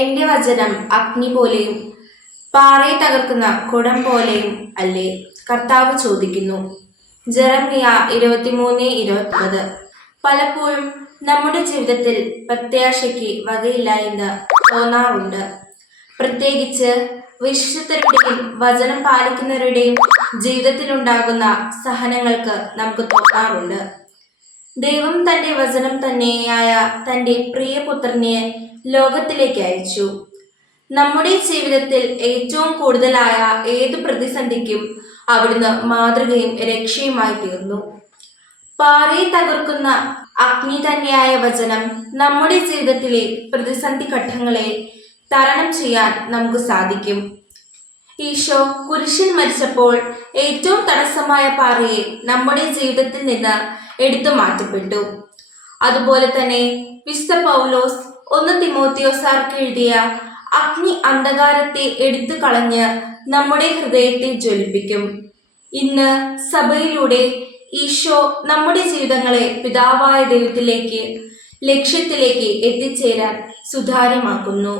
എന്റെ വചനം അഗ്നി പോലെയും പാറയെ തകർക്കുന്ന കുടം പോലെയും അല്ലേ? കർത്താവ് ചോദിക്കുന്നു. ജെറമ്യ 23:29. പലപ്പോഴും നമ്മുടെ ജീവിതത്തിൽ പ്രത്യാശയ്ക്ക് വകയില്ല എന്ന് തോന്നാറുണ്ട്. പ്രത്യേകിച്ച് വിശ്വസ്തരുടെയും വചനം പാലിക്കുന്നവരുടെയും ജീവിതത്തിലുണ്ടാകുന്ന സഹനങ്ങൾക്ക് നമുക്ക് തോന്നാറുണ്ട്. ദൈവം തന്റെ വചനം തന്നെയായ തന്റെ പ്രിയപുത്രനെ ലോകത്തിലേക്ക് അയച്ചു. നമ്മുടെ ജീവിതത്തിൽ ഏറ്റവും കൂടുതലായ ഏതു പ്രതിസന്ധിക്കും അവിടുന്ന് മാതൃകയും രക്ഷയുമായി തീർന്നു. പാറയെ തകർക്കുന്ന അഗ്നി തന്നെയായ വചനം നമ്മുടെ ജീവിതത്തിലെ പ്രതിസന്ധി ഘട്ടങ്ങളെ തരണം ചെയ്യാൻ നമുക്ക് സാധിക്കും. ഈശോ കുരിശിൽ മരിച്ചപ്പോൾ ഏറ്റവും തടസ്സമായ പാറയെ നമ്മുടെ ജീവിതത്തിൽ നിന്ന് എടുത്തു മാറ്റപ്പെട്ടു. അതുപോലെ തന്നെ വിശുദ്ധ പൗലോസ് 1 തിമോത്തിയോസാർക്ക് എഴുതിയ അഗ്നി അന്ധകാരത്തെ എടുത്തു കളഞ്ഞ് നമ്മുടെ ഹൃദയത്തെ ജ്വലിപ്പിക്കും. ഇന്ന് സഭയിലൂടെ ഈശോ നമ്മുടെ ജീവിതങ്ങളെ പിതാവായ ദൈവത്തിലേക്ക് ലക്ഷ്യത്തിലേക്ക് എത്തിച്ചേരാൻ സുതാര്യമാക്കുന്നു.